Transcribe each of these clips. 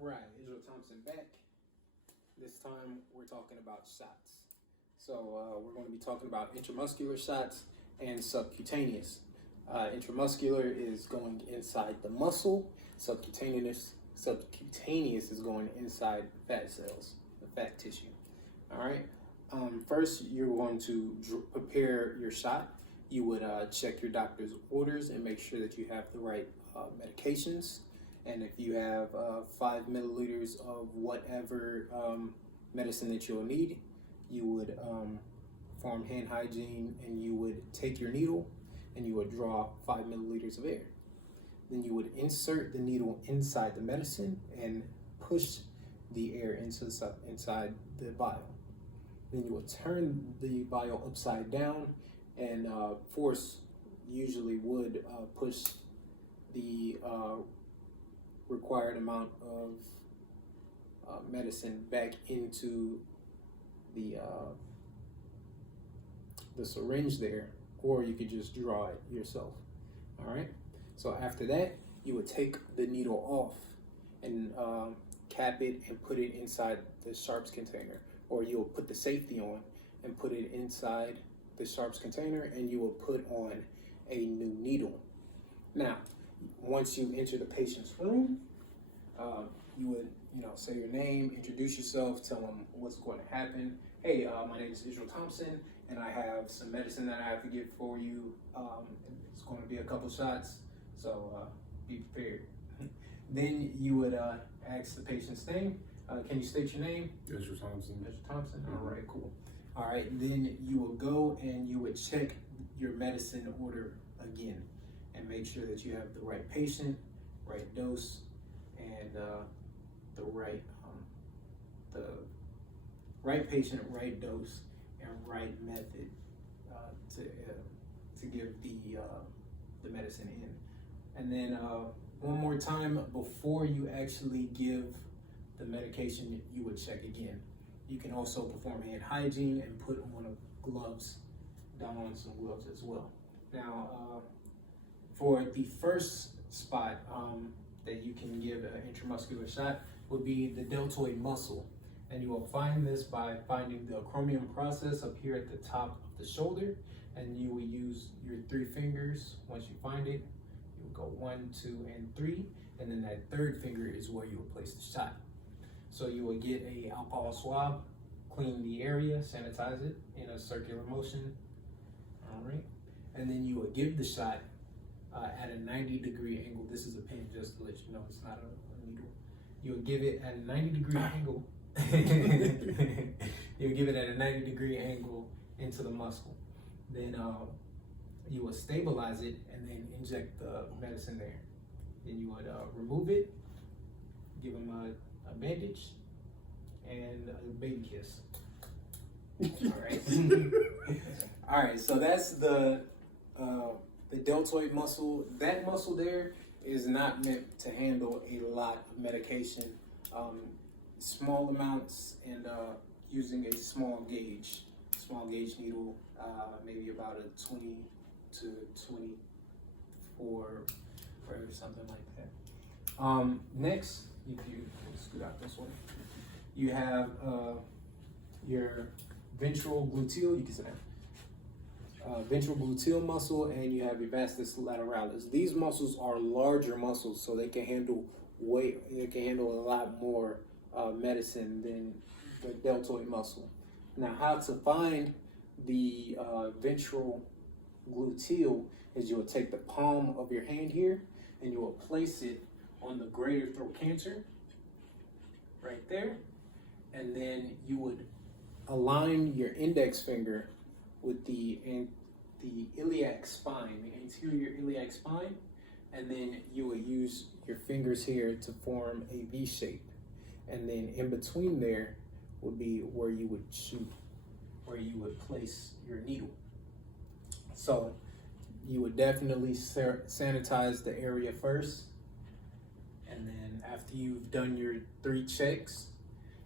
Alright, Israel Thompson back. This time we're talking about shots. So we're going to be talking about intramuscular shots and subcutaneous. Intramuscular is going inside the muscle. Subcutaneous is going inside fat cells, the fat tissue. Alright, first you're going to prepare your shot. You would check your doctor's orders and make sure that you have the right medications. And if you have 5 milliliters of whatever medicine that you'll need, you would perform hand hygiene, and you would take your needle and you would draw 5 milliliters of air. Then you would insert the needle inside the medicine and push the air inside the vial. Then you would turn the vial upside down, and force usually would push the required amount of medicine back into the syringe there, or you could just draw it yourself. All right. So after that, you would take the needle off and cap it and put it inside the sharps container, or you'll put the safety on and put it inside the sharps container, and you will put on a new needle. Now, once you enter the patient's room, you would, say your name, introduce yourself, tell them what's going to happen. Hey, my name is Israel Thompson, and I have some medicine that I have to give for you. It's going to be a couple shots, so be prepared. Then you would ask the patient's name. Can you state your name? Israel Thompson. Israel Thompson. All right, cool. All right, then you will go and you would check your medicine order again and make sure that you have the right patient, right dose, and the right patient, right dose, and right method to give the medicine in. And then one more time before you actually give the medication, you would check again. You can also perform hand hygiene and put on gloves, down on some gloves as well. Now, for the first spot that you can give an intramuscular shot would be the deltoid muscle. And you will find this by finding the acromion process up here at the top of the shoulder. And you will use your 3 fingers. Once you find it, you will go 1, 2, and 3. And then that 3rd finger is where you will place the shot. So you will get a alcohol swab, clean the area, sanitize it in a circular motion. All right. And then you will give the shot at a 90-degree angle. This is a pin, just to let you know it's not a needle. You'll give it at a 90-degree angle. You'll give it at a 90-degree angle into the muscle. Then you will stabilize it and then inject the medicine there. Then you would remove it, give them a bandage, and a baby kiss. All right. All right. So that's the deltoid muscle. That muscle there is not meant to handle a lot of medication. Small amounts, and using a small gauge needle, maybe about a 20 to 24 or something like that. Next, if you scoot out this way, you have your ventral gluteal. You can sit down. Ventral gluteal muscle, and you have your vastus lateralis. These muscles are larger muscles, so they can handle a lot more medicine than the deltoid muscle. Now, how to find the ventral gluteal is you will take the palm of your hand here and you will place it on the greater throat cancer right there, and then you would align your index finger with the iliac spine, the anterior iliac spine, and then you would use your fingers here to form a V shape. And then in between there would be where you would shoot, where you would place your needle. So you would definitely sanitize the area first. And then after you've done your 3 checks,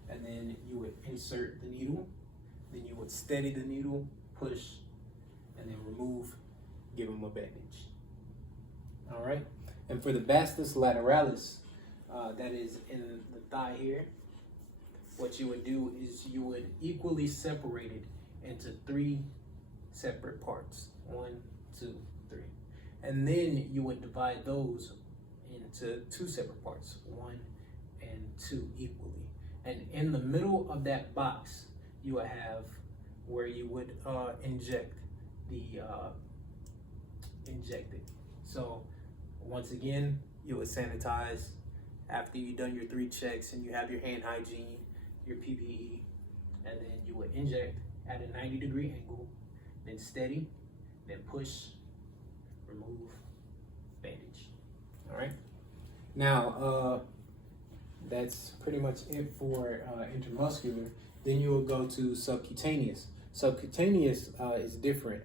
and then you would insert the needle. Then you would steady the needle, push, and then remove, give them a bandage. All right. And for the vastus lateralis, that is in the thigh here, what you would do is you would equally separate it into 3 separate parts. 1, 2, 3. And then you would divide those into 2 separate parts, 1 and 2 equally. And in the middle of that box, you would have where you would inject it. So once again, you would sanitize after you've done your 3 checks and you have your hand hygiene, your PPE, and then you would inject at a 90-degree angle, then steady, then push, remove, bandage. All right. Now, that's pretty much it for intramuscular. Then you will go to subcutaneous. Subcutaneous is different.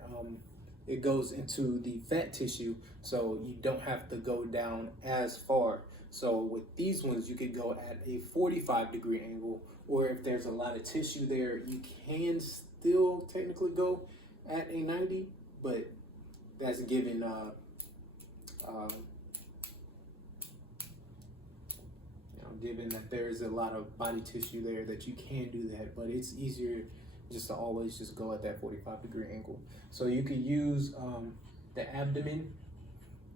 It goes into the fat tissue, so you don't have to go down as far. So with these ones, you could go at a 45-degree angle, or if there's a lot of tissue there, you can still technically go at a 90, but that's given given that there is a lot of body tissue there that you can do that, but it's easier just to always just go at that 45-degree angle. So you could use the abdomen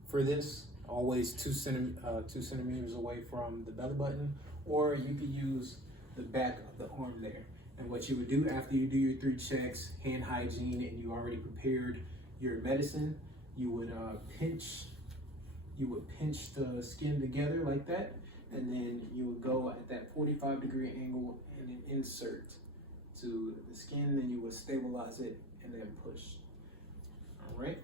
for this, always 2 centimeters away from the belly button, or you could use the back of the arm there. And what you would do after you do your 3 checks, hand hygiene, and you already prepared your medicine, you would pinch the skin together like that, and then you would go at that 45-degree angle and then insert to the skin, then you would stabilize it and then push. All right.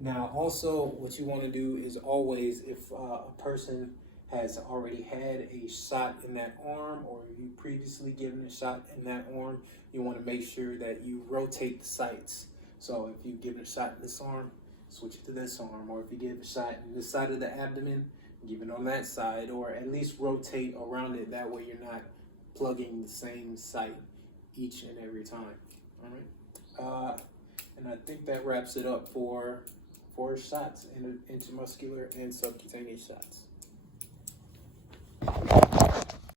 Now also what you want to do is always, if a person has already had a shot in that arm, or you previously given a shot in that arm, you want to make sure that you rotate the sites. So if you've given a shot in this arm, switch it to this arm, or if you give a shot in this side of the abdomen, give it on that side, or at least rotate around it. That way you're not plugging the same site each and every time. All right. And I think that wraps it up for shots, intramuscular and subcutaneous shots.